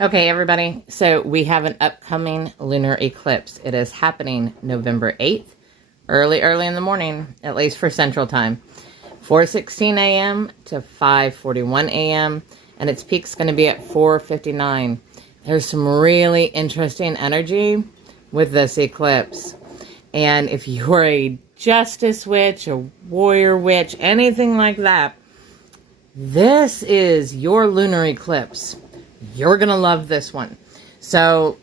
Okay, everybody. So we have an upcoming lunar eclipse. It is happening November 8th, early in the morning, at least for Central Time, 4:16 a.m. to 5:41 a.m. And its peak's going to be at 4:59. There's some really interesting energy with this eclipse. And if you're a justice witch, a warrior witch, anything like that, this is your lunar eclipse. You're going to love this one. So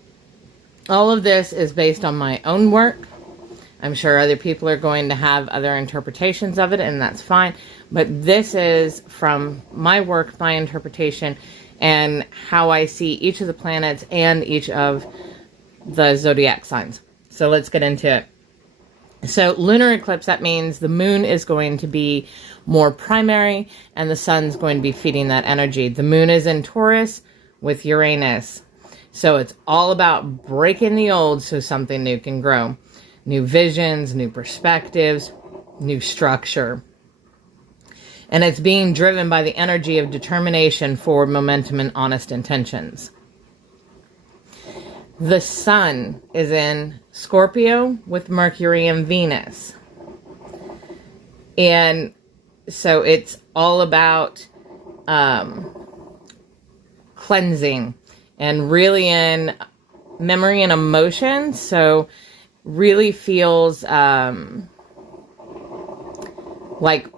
all of this is based on my own work. I'm sure other people are going to have other interpretations of it, and that's fine. But this is from my work, my interpretation, and how I see each of the planets and each of the zodiac signs. So let's get into it. So lunar eclipse, that means the moon is going to be more primary and the sun's going to be feeding that energy. The moon is in Taurus with Uranus. So it's all about breaking the old so something new can grow. New visions, new perspectives, new structure. And it's being driven by the energy of determination, forward momentum, and honest intentions. The sun is in Scorpio with Mercury and Venus. And so it's all about cleansing and really in memory and emotion. So really feels like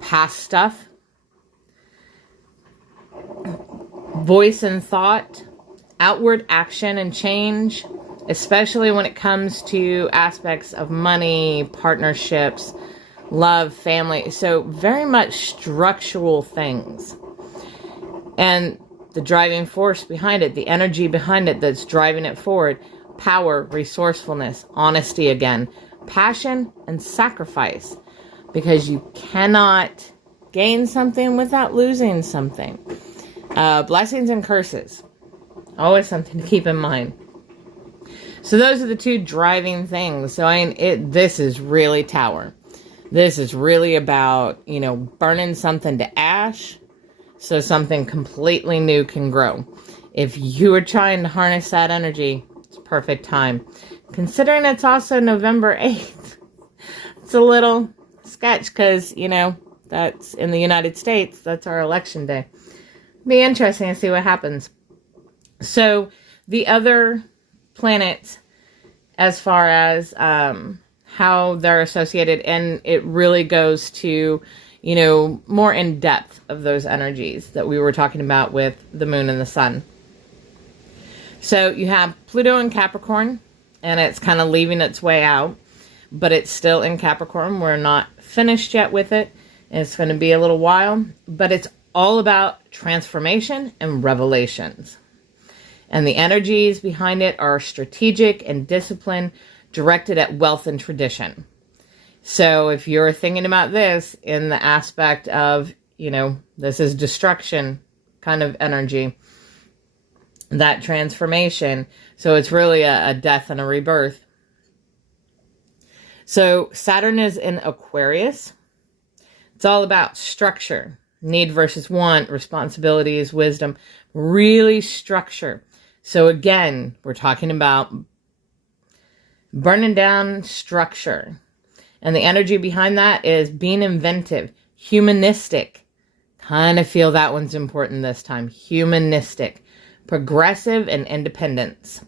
past stuff. Voice and thought. Outward action and change, especially when it comes to aspects of money, partnerships, love, family. So very much structural things. And the driving force behind it, the energy behind it that's driving it forward, power, resourcefulness, honesty again, passion, and sacrifice. Because you cannot gain something without losing something. Blessings and curses. Always something to keep in mind. So those are the two driving things. So this is really Tower. This is really about, burning something to ash so something completely new can grow. If you are trying to harness that energy, it's perfect time. Considering it's also November 8th, it's a little sketch because, that's in the United States. That's our election day. Be interesting to see what happens. So the other planets, as far as how they're associated, and it really goes to, more in depth of those energies that we were talking about with the moon and the sun. So you have Pluto in Capricorn, and it's kind of leaving its way out, but it's still in Capricorn. We're not finished yet with it. It's going to be a little while, but it's all about transformation and revelations. And the energies behind it are strategic and discipline, directed at wealth and tradition. So if you're thinking about this in the aspect of, this is destruction kind of energy, that transformation. So it's really a death and a rebirth. So Saturn is in Aquarius. It's all about structure, need versus want, responsibilities, wisdom, really structure. So again, we're talking about burning down structure. And the energy behind that is being inventive, humanistic. Kind of feel that one's important this time. Humanistic, progressive, and independence.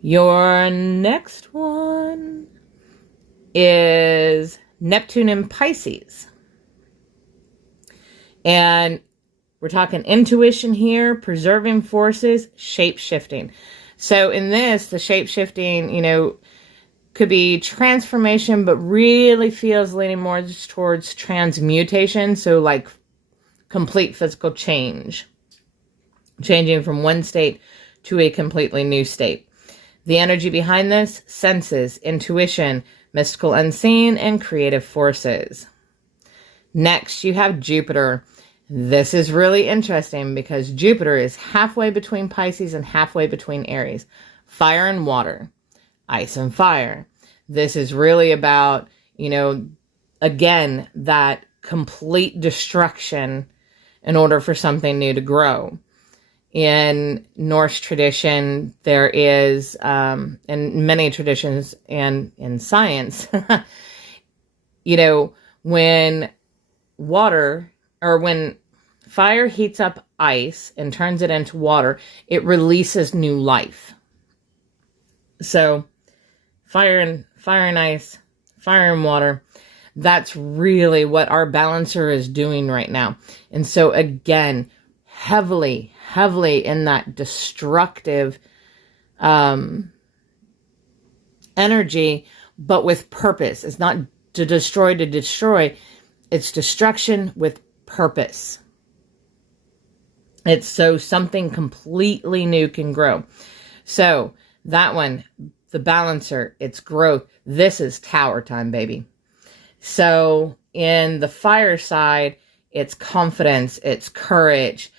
Your next one is Neptune in Pisces. And we're talking intuition here, preserving forces, shape-shifting. So in this, the shape-shifting, could be transformation, but really feels leaning more towards transmutation. So like complete physical change. Changing from one state to a completely new state. The energy behind this, senses, intuition, mystical unseen, and creative forces. Next, you have Jupiter. This is really interesting because Jupiter is halfway between Pisces and halfway between Aries. Fire and water, ice and fire. This is really about, again, that complete destruction in order for something new to grow. In Norse tradition, there is, in many traditions and in science, when water or when fire heats up ice and turns it into water, it releases new life. So fire and ice, fire and water, that's really what our balancer is doing right now. And so again, heavily in that destructive energy, but with purpose. It's not to destroy. It's destruction with purpose. It's so something completely new can grow. So that one, the balancer, it's growth. This is tower time, baby. So in the fire side, it's confidence, it's courage,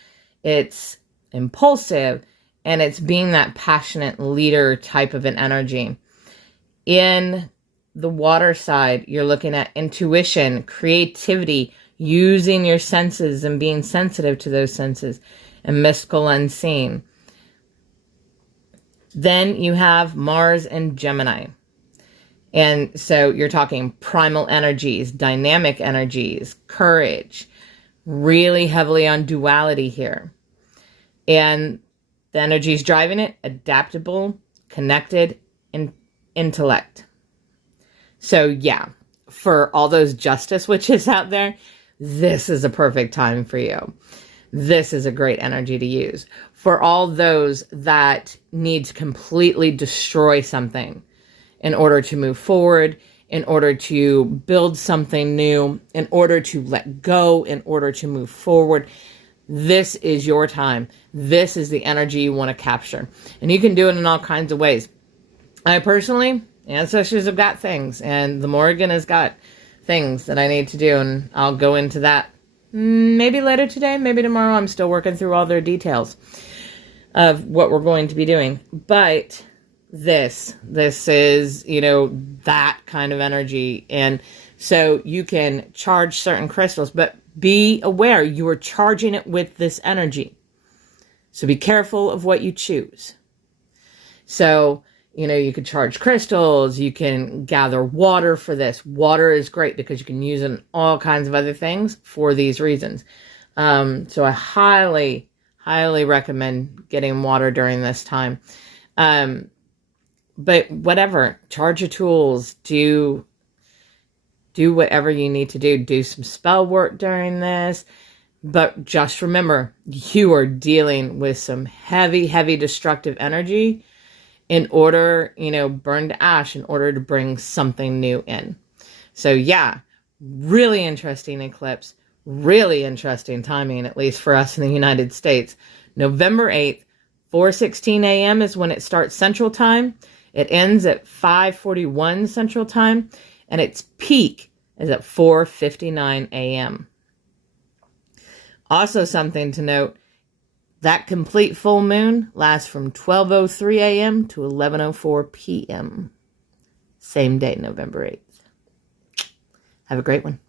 it's impulsive, and it's being that passionate leader type of an energy. In the water side, you're looking at intuition, creativity, using your senses and being sensitive to those senses, and mystical unseen. Then you have Mars and Gemini. And so you're talking primal energies, dynamic energies, courage, really heavily on duality here. And the energies driving it, adaptable, connected, and intellect. So yeah, for all those justice witches out there, this is a perfect time for you. This is a great energy to use. For all those that need to completely destroy something in order to move forward, in order to build something new, in order to let go, in order to move forward, this is your time. This is the energy you want to capture. And you can do it in all kinds of ways. I personally, ancestors have got things, and the Morrigan has got things that I need to do, and I'll go into that maybe later today, maybe tomorrow. I'm still working through all their details of what we're going to be doing. But this is, that kind of energy. And so you can charge certain crystals, but be aware you are charging it with this energy. So be careful of what you choose. So, you could charge crystals, you can gather water for this. Water is great because you can use it in all kinds of other things for these reasons. So I highly recommend getting water during this time. But whatever, charge your tools, do whatever you need to do. Do some spell work during this. But just remember, you are dealing with some heavy destructive energy in order, burn to ash in order to bring something new in. So yeah, really interesting eclipse, really interesting timing, at least for us in the United States. November 8th, 4:16 a.m. is when it starts Central Time. It ends at 5:41 Central Time, and its peak is at 4:59 a.m. Also something to note, that complete full moon lasts from 12:03 a.m. to 11:04 p.m. Same day, November 8th. Have a great one.